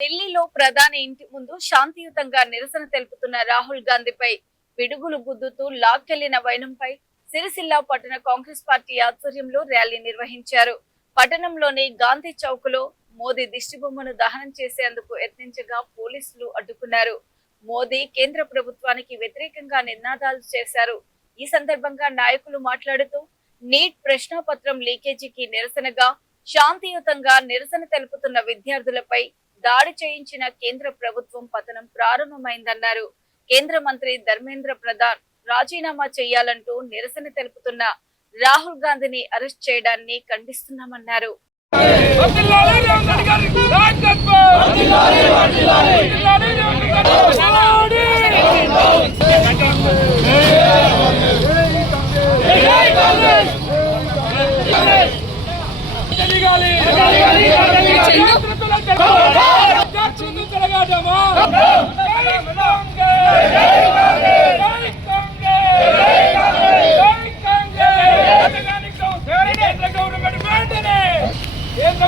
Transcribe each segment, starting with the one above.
ఢిల్లీలో ప్రధాని ఇంటి ముందు శాంతియుతంగా నిరసన తెలుపుతున్న రాహుల్ గాంధీపై పిడుగులు గుద్దుతూ లాక్కెళ్లిన వైనంపై సిరిసిల్ల పట్టణ కాంగ్రెస్ పార్టీ ఆధ్వర్యంలో ర్యాలీ నిర్వహించారు. పట్టణంలోని గాంధీ చౌక్ లో మోదీ దిష్టిబొమ్మను దహనం చేసేందుకు యత్నించగా పోలీసులు అడ్డుకున్నారు. మోదీ కేంద్ర ప్రభుత్వానికి వ్యతిరేకంగా నినాదాలు చేశారు. ఈ సందర్భంగా నాయకులు మాట్లాడుతూ నీట్ ప్రశ్నపత్రం లీకేజీకి నిరసనగా శాంతియుతంగా నిరసన తెలుపుతున్న విద్యార్థులపై దాడి చేయించిన కేంద్ర ప్రభుత్వం పతనం ప్రారంభమైందన్నారు. కేంద్ర మంత్రి ధర్మేంద్ర ప్రధాన్ రాజీనామా చేయాలంటూ నిరసన తెలుపుతున్న రాహుల్ గాంధీని అరెస్ట్ చేయడాన్ని ఖండిస్తున్నామన్నారు.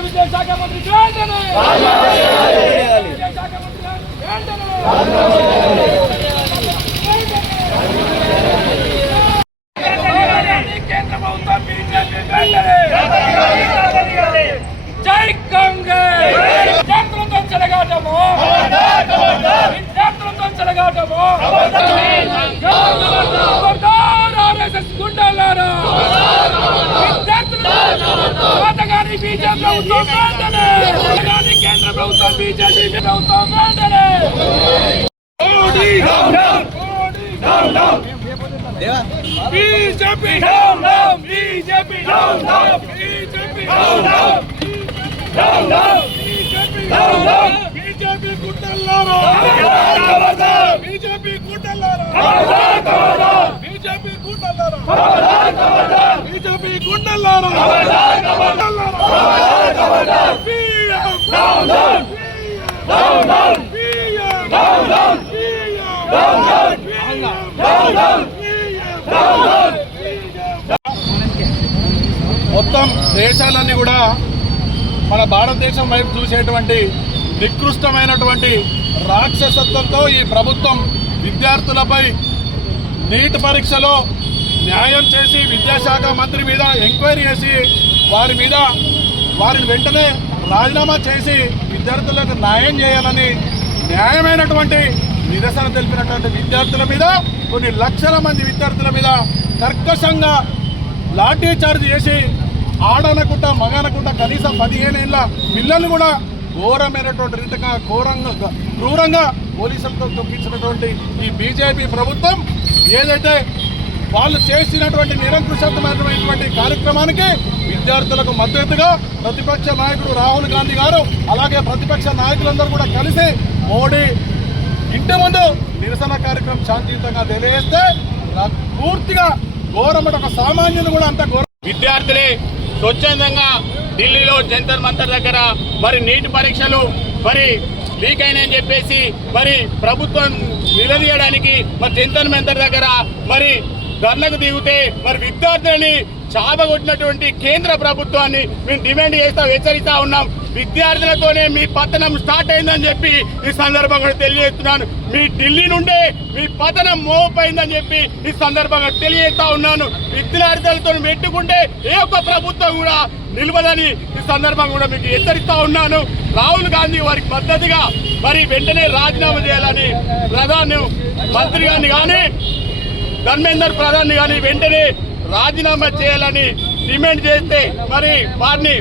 విద్యాశాఖ మంత్రి కేంద్ర ప్రభుత్వం జై కాంగ్రెస్ విద్యార్థులతో చెలగాటము ఆర్ఎస్ఎస్ గుండాలారా బీజేపీ ప్రభుత్వం వెంటనే కేంద్ర ప్రభుత్వం బీజేపీ ప్రభుత్వం వెంటనే బీజేపీ బీజేపీ గుట్టల్లారా బీజేపీ గుట్టల్లారా బీజేపీ గుట్టల్లారా బీజేపీ గుట్టల్లారా మొత్తం దేశాలన్నీ కూడా మన భారతదేశం వైపు చూసేటువంటి నికృష్టమైనటువంటి రాక్షసత్వంతో ఈ ప్రభుత్వం విద్యార్థులపై నీట్ పరీక్షలో న్యాయం చేసి విద్యాశాఖ మంత్రి మీద ఎంక్వైరీ చేసి వారిని వెంటనే రాజీనామా చేసి విద్యార్థులకు న్యాయం చేయాలని న్యాయమైనటువంటి నిరసన తెలిపినటువంటి విద్యార్థుల మీద కొన్ని లక్షల మంది విద్యార్థుల మీద కర్కశంగా లాఠీ చార్జ్ చేసి ఆడనకుండా మగనకుండా కనీసం 15 ఏళ్ల పిల్లల్ని కూడా ఘోరమైనటువంటి రీతిగా క్రూరంగా పోలీసులతో తొక్కించినటువంటి ఈ బీజేపీ ప్రభుత్వం ఏదైతే వాళ్ళు చేసినటువంటి నిరంకుశమైనటువంటి కార్యక్రమానికి విద్యార్థులకు మద్దతుగా ప్రతిపక్ష నాయకుడు రాహుల్ గాంధీ గారు అలాగే ప్రతిపక్ష నాయకులందరూ కూడా కలిసి మోడీ ఇంటి ముందు నిరసన కార్యక్రమం శాంతియుతంగా తెలియజేస్తే పూర్తిగా ఘోరమైన ఒక సామాన్యులు కూడా అంత ఘోరం. విద్యార్థులే స్వచ్ఛందంగా ఢిల్లీలో జంతర్ మంతర్ దగ్గర మరి నీటి పరీక్షలు మరి లీక్ అయినాయని చెప్పేసి మరి ప్రభుత్వం నిలదీయడానికి మరి జంతర్ మంతర్ దగ్గర మరి ధర్నకు దిగితే మరి విద్యార్థులని చావగొట్టినటువంటి కేంద్ర ప్రభుత్వాన్ని మేము డిమాండ్ చేస్తా హెచ్చరిస్తా ఉన్నాం. విద్యార్థులతోనే మీ పతనం స్టార్ట్ అయిందని చెప్పి ఈ సందర్భంగా తెలియజేస్తున్నాను. మీ ఢిల్లీ నుండే మీ పతనం మోపైందని చెప్పి ఈ సందర్భంగా తెలియజేస్తా ఉన్నాను. విద్యార్థులతో పెట్టుకుంటే ఏ ఒక్క ప్రభుత్వం కూడా నిలవదని ఈ సందర్భంగా కూడా మీకు హెచ్చరిస్తా ఉన్నాను. రాహుల్ గాంధీ వారికి మద్దతుగా మరి వెంటనే రాజీనామా చేయాలని ప్రధాని మంత్రి గారిని కానీ ధర్మేందర్ ప్రధాన్ గాని వెంటనే రాజీనామా చేయాలని డిమాండ్ చేస్తే మరి వారిని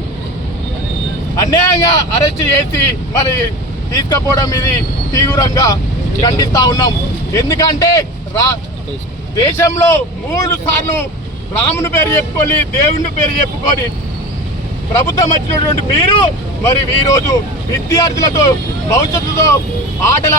అన్యాయంగా అరెస్ట్ చేసి మరి తీసుకుపోవడం ఇది తీవ్రంగా ఖండిస్తా ఉన్నాం. ఎందుకంటే దేశంలో 3 సార్లు రాముని పేరు చెప్పుకొని దేవుని పేరు చెప్పుకొని ప్రభుత్వం వచ్చినటువంటి మీరు మరి ఈ రోజు విద్యార్థులతో భవిష్యత్తుతో ఆటల